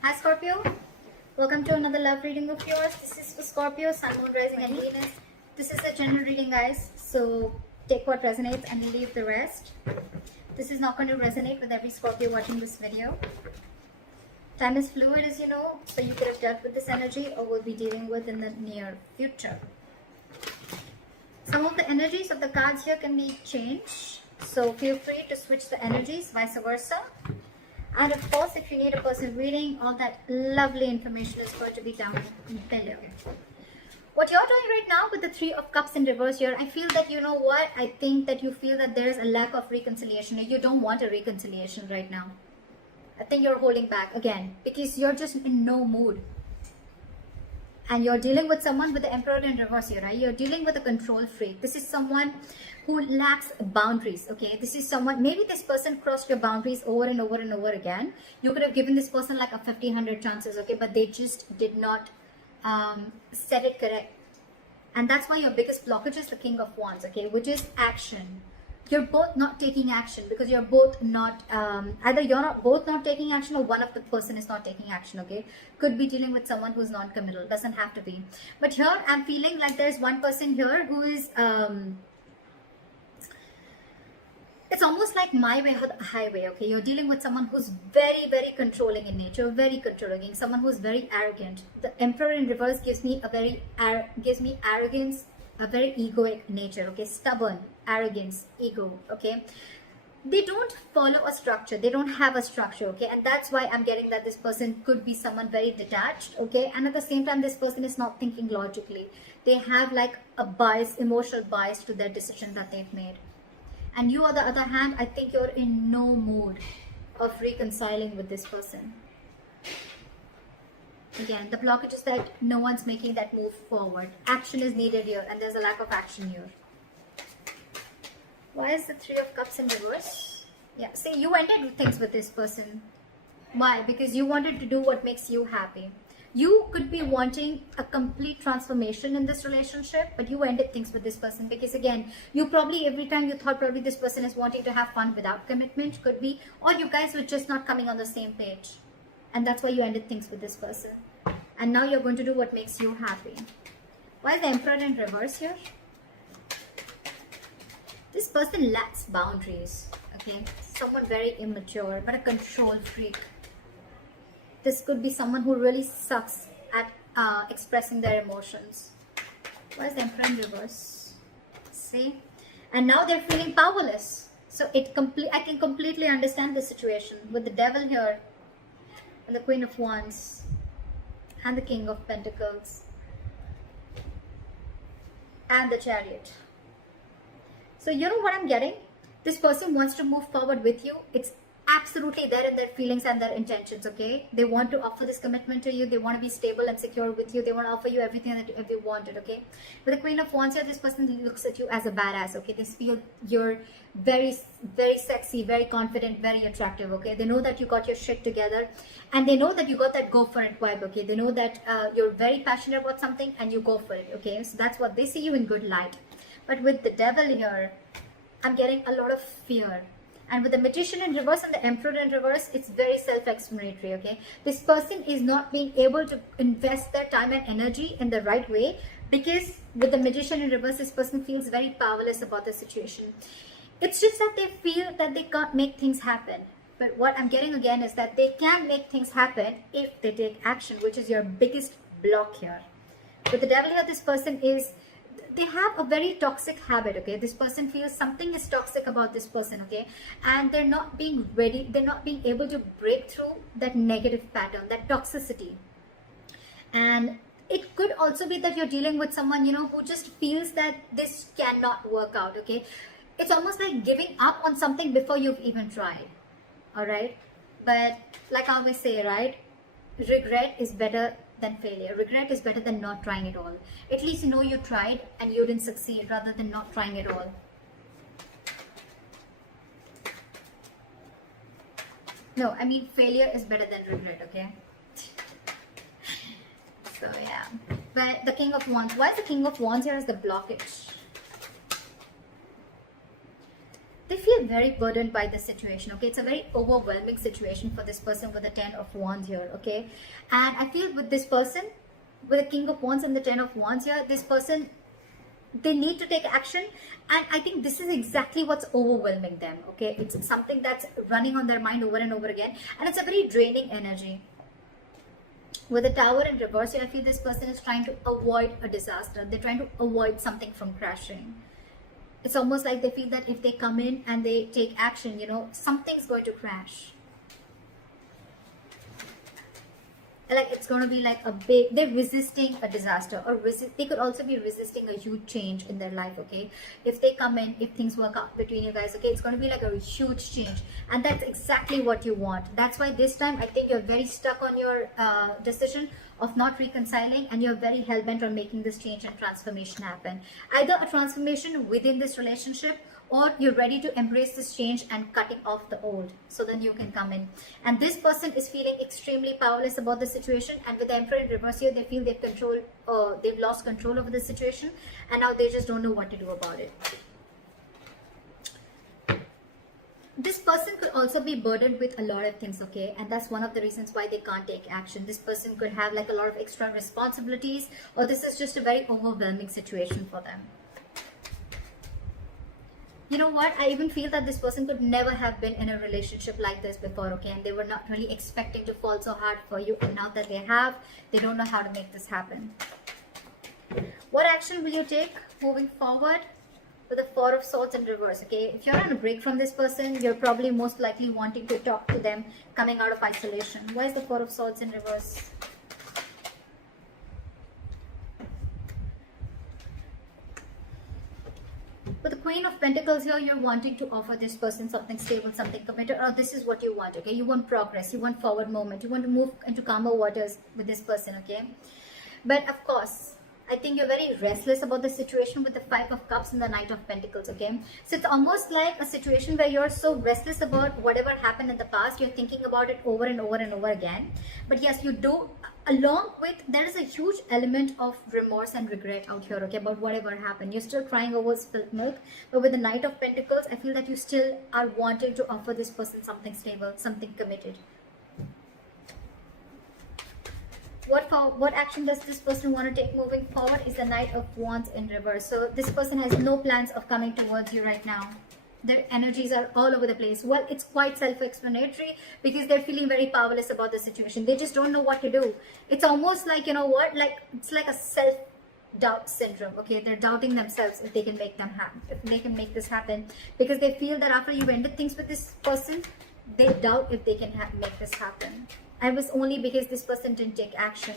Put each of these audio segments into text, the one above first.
Hi Scorpio, welcome to another love reading of yours. This is for Scorpio, Sun, Moon, Rising and Venus. This is a general reading, guys, so take what resonates and leave the rest. This is not going to resonate with every Scorpio watching this video. Time is fluid, as you know, so you could have dealt with this energy or will be dealing with in the near future. Some of the energies of the cards here can be changed, so feel free to switch the energies, vice versa. And of course, if you need a personal reading, all that lovely information is going to be down below. What you're doing right now with the Three of Cups in reverse here, I feel that, you know what, I think that you feel that there's a lack of reconciliation. You don't want a reconciliation right now. I think you're holding back again because you're just in no mood. And you're dealing with someone with the Emperor in reverse here, right? You're dealing with a control freak. This is someone who lacks boundaries, okay? This is someone, maybe this person crossed your boundaries over and over and over again. You could have given this person like a 1,500 chances, okay? But they just did not set it correct. And that's why your biggest blockage is the King of Wands, okay? Which is action. You're both not taking action because you're both not, either you're not both not taking action or one of the person is not taking action, okay? Could be dealing with someone who's non-committal, doesn't have to be. But here I'm feeling like there's one person here who is, it's almost like my way or the highway, okay? You're dealing with someone who's very, very controlling in nature, very controlling, someone who's very arrogant. The Emperor in reverse gives me arrogance, a very egoic nature, okay? Stubborn, arrogance, ego, okay? They don't follow a structure. They don't have a structure, okay? And that's why I'm getting that this person could be someone very detached, okay? And at the same time, this person is not thinking logically. They have like a bias, emotional bias to their decision that they've made. And you, on the other hand, I think you're in no mood of reconciling with this person. Again, the blockage is that no one's making that move forward. Action is needed here, and there's a lack of action here. Why is the Three of Cups in reverse? Yeah, see, you ended things with this person. Why? Because you wanted to do what makes you happy. You could be wanting a complete transformation in this relationship, but you ended things with this person because, again, you probably, every time you thought probably this person is wanting to have fun without commitment, could be, or you guys were just not coming on the same page. And that's why you ended things with this person. And now you're going to do what makes you happy. Why is the Emperor in reverse here? This person lacks boundaries, okay? Someone very immature, but a control freak. This could be someone who really sucks at expressing their emotions. Why is the Emperor in reverse? See? And now they're feeling powerless. So I can completely understand the situation with the Devil here, and the Queen of Wands, and the King of Pentacles, and the Chariot. So you know what I'm getting? This person wants to move forward with you. It's absolutely there in their feelings and their intentions, okay? They want to offer this commitment to you. They want to be stable and secure with you. They want to offer you everything that you wanted, okay? With the Queen of Wands here, this person looks at you as a badass, okay? They feel you're very, very sexy, very confident, very attractive, okay? They know that you got your shit together, and they know that you got that go for it vibe, okay? They know that you're very passionate about something and you go for it, okay? So that's what they see you in good light. But with the Devil here, I'm getting a lot of fear. And with the Magician in reverse and the Emperor in reverse, it's very self-explanatory, okay? This person is not being able to invest their time and energy in the right way because with the Magician in reverse, this person feels very powerless about the situation. It's just that they feel that they can't make things happen. But what I'm getting again is that they can make things happen if they take action, which is your biggest block here. With the Devil here, this person is, they have a very toxic habit, okay? This person feels something is toxic about this person, okay? And they're not being ready, they're not being able to break through that negative pattern, that toxicity. And it could also be that you're dealing with someone, you know, who just feels that this cannot work out, okay? It's almost like giving up on something before you've even tried, all right? But like I always say, right? Regret is better than failure. Regret is better than not trying at all. At least you know you tried and you didn't succeed rather than not trying at all. No, I mean failure is better than regret, okay? So yeah. But the King of Wands, why is the King of Wands here as the blockage? they feel very burdened by the situation, okay? It's a very overwhelming situation for this person with the 10 of Wands here, okay? And I feel with this person, with the King of Wands and the 10 of Wands here, this person, they need to take action, and I think this is exactly what's overwhelming them, okay? It's something that's running on their mind over and over again, and it's a very draining energy. With the Tower in reverse here, I feel this person is trying to avoid a disaster. They're trying to avoid something from crashing. It's almost like they feel that if they come in and they take action, you know, something's going to crash. Like it's going to be like a big, they're resisting a disaster, or they could also be resisting a huge change in their life, okay? If they come in, if things work out between you guys, okay, it's going to be like a huge change, and that's exactly what you want. That's why this time I think you're very stuck on your decision of not reconciling, and you're very hell-bent on making this change and transformation happen. Either a transformation within this relationship, or you're ready to embrace this change and cutting off the old so the new can come in. And this person is feeling extremely powerless about the situation, and with the Emperor in reverse here, they feel they've lost control over the situation, and now they just don't know what to do about it. This person could also be burdened with a lot of things, okay? And that's one of the reasons why they can't take action. This person could have like a lot of extra responsibilities, or this is just a very overwhelming situation for them. You know what? I even feel that this person could never have been in a relationship like this before, okay? And they were not really expecting to fall so hard for you. And now that they have, they don't know how to make this happen. What action will you take moving forward? With the Four of Swords in reverse, okay? If you're on a break from this person, you're probably most likely wanting to talk to them coming out of isolation. Why is the Four of Swords in reverse? With the Queen of Pentacles here, you're wanting to offer this person something stable, something committed, or this is what you want, okay? You want progress, you want forward movement, you want to move into calmer waters with this person, okay? But of course, I think you're very restless about the situation with the Five of Cups and the Knight of Pentacles, okay? So it's almost like a situation where you're so restless about whatever happened in the past, you're thinking about it over and over and over again. But yes, you do, along with, there is a huge element of remorse and regret out here, okay, about whatever happened. You're still crying over spilled milk, but with the Knight of Pentacles, I feel that you still are wanting to offer this person something stable, something committed. What action does this person want to take moving forward is the Knight of Wands in reverse. So this person has no plans of coming towards you right now. Their energies are all over the place. Well, it's quite self-explanatory because they're feeling very powerless about the situation. They just don't know what to do. It's almost like, you know what, like it's like a self-doubt syndrome. Okay, they're doubting themselves if they can make them happen, if they can make this happen, because they feel that after you've ended things with this person, they doubt if they can make this happen. And it was only because this person didn't take action.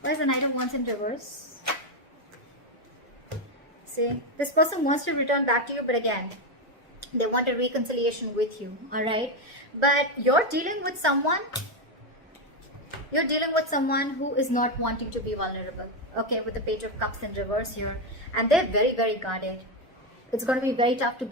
Why is the Knight of Wands in reverse? See, this person wants to return back to you, but again, they want a reconciliation with you, all right? But you're dealing with someone who is not wanting to be vulnerable, okay, with the Page of Cups in reverse here. And they're very, very guarded. It's going to be very tough to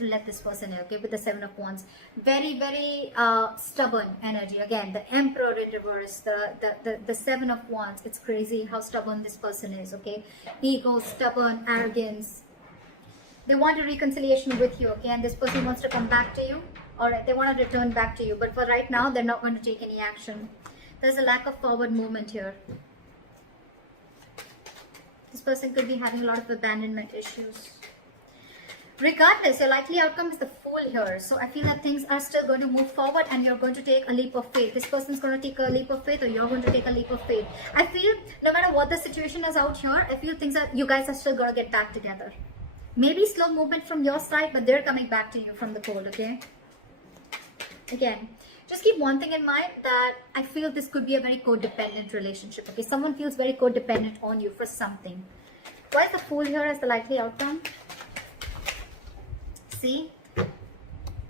let this person in, okay, with the Seven of Wands. Very, very stubborn energy. Again, the Emperor in reverse, the Seven of Wands. It's crazy how stubborn this person is, okay? Ego, stubborn, arrogance. They want a reconciliation with you, okay? And this person wants to come back to you. Alright, they want to return back to you. But for right now, they're not going to take any action. There's a lack of forward movement here. This person could be having a lot of abandonment issues. Regardless, your likely outcome is the Fool here. So I feel that things are still going to move forward and you're going to take a leap of faith. This person's going to take a leap of faith, or you're going to take a leap of faith. I feel no matter what the situation is out here, I feel you guys are still going to get back together. Maybe slow movement from your side, but they're coming back to you from the cold, okay? Again, just keep one thing in mind, that I feel this could be a very codependent relationship, okay? Someone feels very codependent on you for something. Why is the Fool here as the likely outcome? See,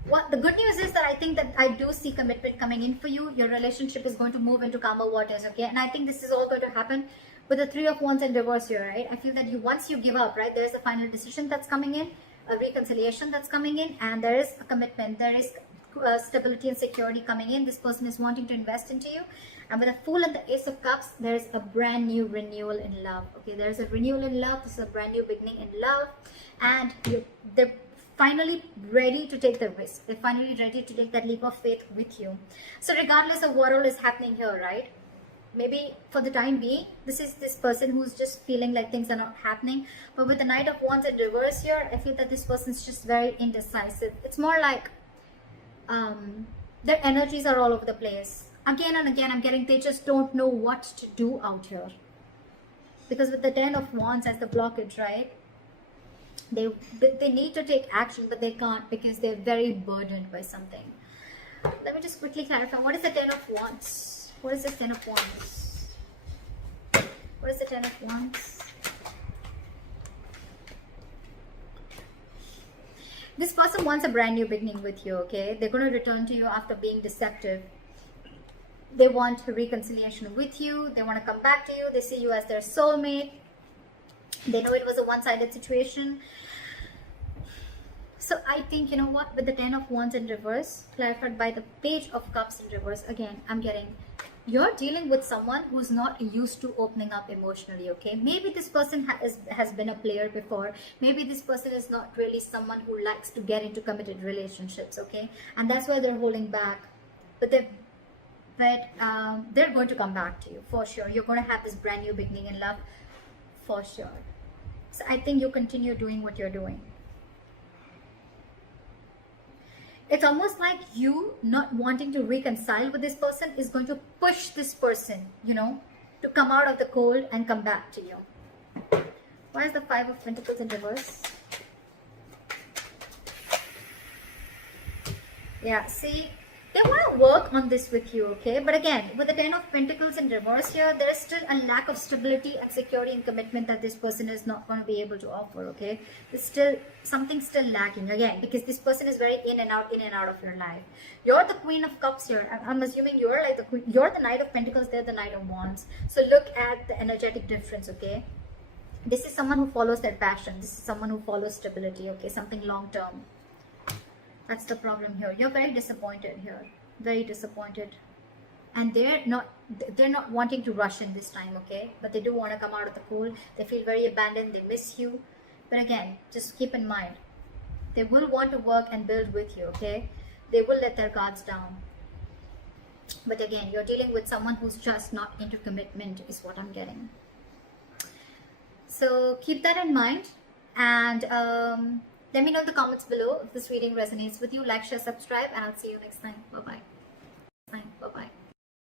what the good news is that I think that I do see commitment coming in for you. Your relationship is going to move into calmer waters, okay? And I think this is all going to happen with the Three of Wands in reverse here, right? I feel that once you give up, right, there's a final decision that's coming in, a reconciliation that's coming in, and there is a commitment, there is stability and security coming in. This person is wanting to invest into you. And with the Fool and the Ace of Cups, there's a brand new renewal in love, okay? There's a renewal in love. This is a brand new beginning in love, and the finally ready to take the risk. They're finally ready to take that leap of faith with you. So regardless of what all is happening here, right? Maybe for the time being, this is this person who's just feeling like things are not happening. But with the Knight of Wands in reverse here, I feel that this person's just very indecisive. It's more like their energies are all over the place. Again and again, I'm getting they just don't know what to do out here. Because with the 10 of Wands as the blockage, right? They need to take action, but they can't because they're very burdened by something. Let me just quickly clarify. What is the 10 of Wands? What is the 10 of Wands? What is the 10 of Wands? This person wants a brand new beginning with you, okay? They're going to return to you after being deceptive. They want reconciliation with you. They want to come back to you. They see you as their soulmate. They know it was a one-sided situation. So I think, you know what, with the 10 of Wands in reverse, clarified by the Page of Cups in reverse, again, I'm getting, you're dealing with someone who's not used to opening up emotionally, okay? Maybe this person has been a player before. Maybe this person is not really someone who likes to get into committed relationships, okay? And that's why they're holding back. But they're going to come back to you, for sure. You're going to have this brand new beginning in love, for sure. So I think you continue doing what you're doing. It's almost like you not wanting to reconcile with this person is going to push this person, you know, to come out of the cold and come back to you. Why is the 5 of Pentacles in reverse? Yeah, see, they want to work on this with you, okay? But again, with the 10 of Pentacles in reverse here, there's still a lack of stability and security and commitment that this person is not going to be able to offer, okay? There's still something still lacking, again, because this person is very in and out of your life. You're the Queen of Cups here. I'm assuming you're like the Queen. You're the Knight of Pentacles, they're the Knight of Wands. So look at the energetic difference, okay? This is someone who follows their passion. This is someone who follows stability, okay? Something long-term. That's the problem here. You're very disappointed here. Very disappointed. And they're not wanting to rush in this time, okay? But they do want to come out of the cold. They feel very abandoned. They miss you. But again, just keep in mind, they will want to work and build with you, okay? They will let their guards down. But again, you're dealing with someone who's just not into commitment is what I'm getting. So keep that in mind. And let me know in the comments below if this reading resonates with you. Like, share, subscribe, and I'll see you next time. Bye-bye.